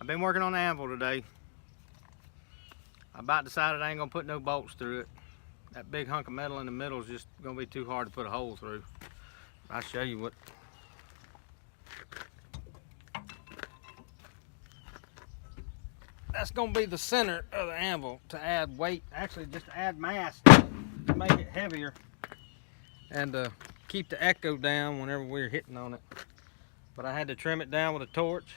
I've been working on the anvil today. I about decided I ain't gonna put no bolts through it. That big hunk of metal in the middle is just gonna be too hard to put a hole through. I'll show you what. That's gonna be the center of the anvil to add weight, actually just to add mass to make it heavier and keep the echo down whenever we're hitting on it. But I had to trim it down with a torch.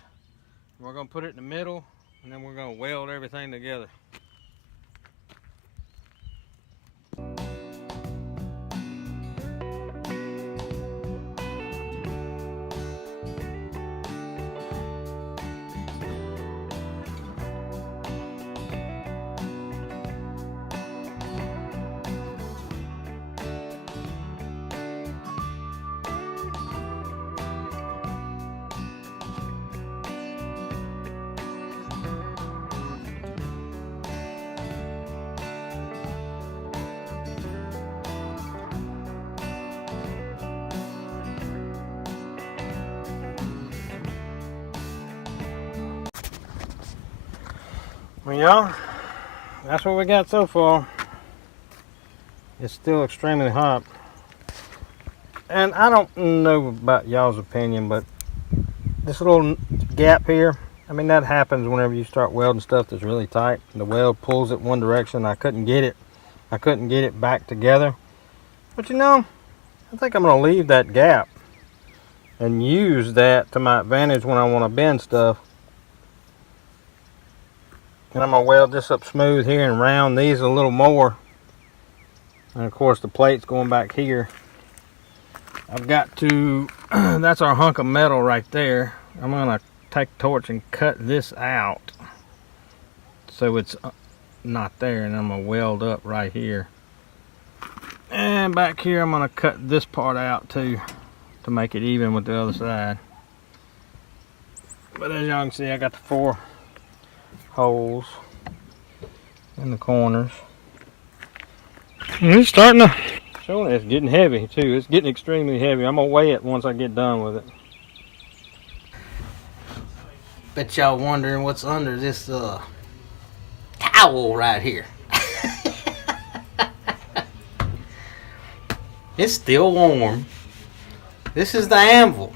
We're gonna put it in the middle and then we're gonna weld everything together. Well, y'all, that's what we got so far. It's still extremely hot. And I don't know about y'all's opinion, but this little gap here, I mean, that happens whenever you start welding stuff that's really tight. The weld pulls it one direction. I couldn't get it back together. But you know, I think I'm gonna leave that gap and use that to my advantage when I want to bend stuff. And I'm going to weld this up smooth here and round these a little more. And of course the plate's going back here. I've got to, that's our hunk of metal right there. I'm going to take a torch and cut this out so it's not there, and I'm going to weld up right here. And back here I'm going to cut this part out too to make it even with the other side. But as y'all can see, I got the 4 holes in the corners. And it's starting to show. It's getting heavy too. It's getting extremely heavy. I'm gonna weigh it once I get done with it. Bet y'all wondering what's under this towel right here. It's still warm. This is the anvil.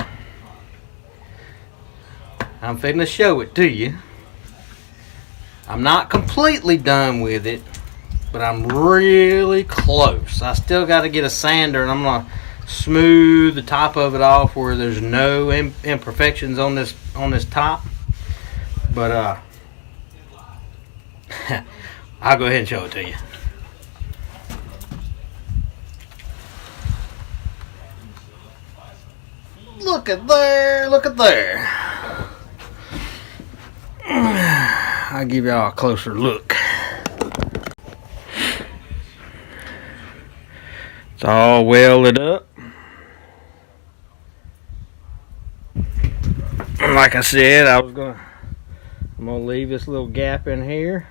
I'm finna show it to you. I'm not completely done with it, but I'm really close. I still got to get a sander, and I'm going to smooth the top of it off where there's no imperfections on this top. But I'll go ahead and show it to you. Look at there, look at there. I'll give y'all a closer look. It's all welded up. Like I said, I'm gonna leave this little gap in here.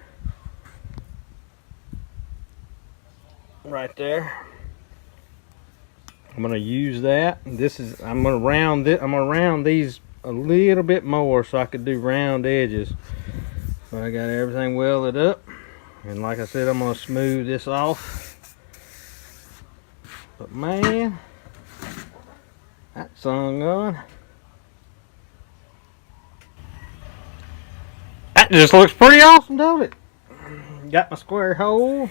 Right there. I'm gonna use that. I'm gonna round these a little bit more so I could do round edges. So I got everything welded up, and like I said, I'm gonna smooth this off. But man, that sun gun, that just looks pretty awesome, don't it? Got my square hole.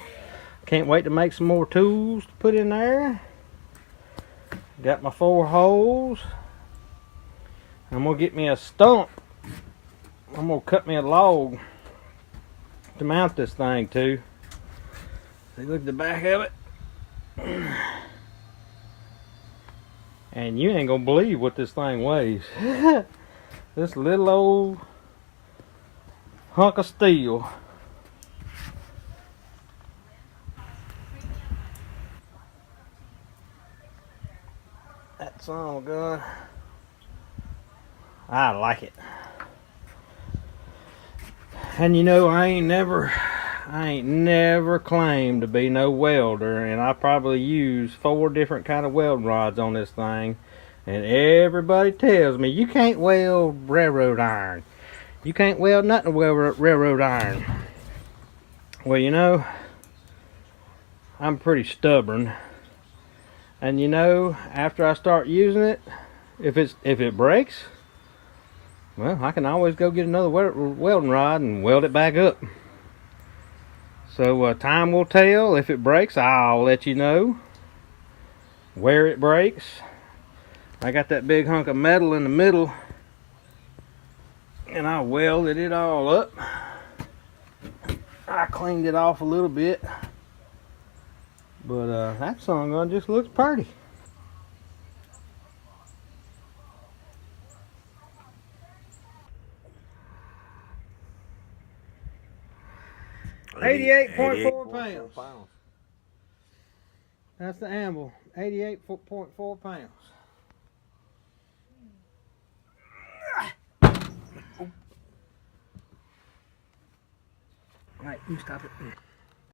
Can't wait to make some more tools to put in there. Got my 4 holes. I'm gonna get me a stump. I'm gonna cut me a log to mount this thing to. See, look at the back of it. And you ain't gonna believe what this thing weighs. This little old hunk of steel. That son of a gun. I like it. And you know, I ain't never claimed to be no welder, and I probably use 4 different kind of weld rods on this thing, And everybody tells me, you can't weld railroad iron. You can't weld nothing with railroad iron. Well, you know, I'm pretty stubborn. And you know, after I start using it, if it breaks, well, I can always go get another welding rod and weld it back up. So time will tell. If it breaks, I'll let you know where it breaks. I got that big hunk of metal in the middle, and I welded it all up. I cleaned it off a little bit, but that sun gun just looks pretty. $88.4 pounds. That's the Anvil. 88.4 pounds. All right, you stop it.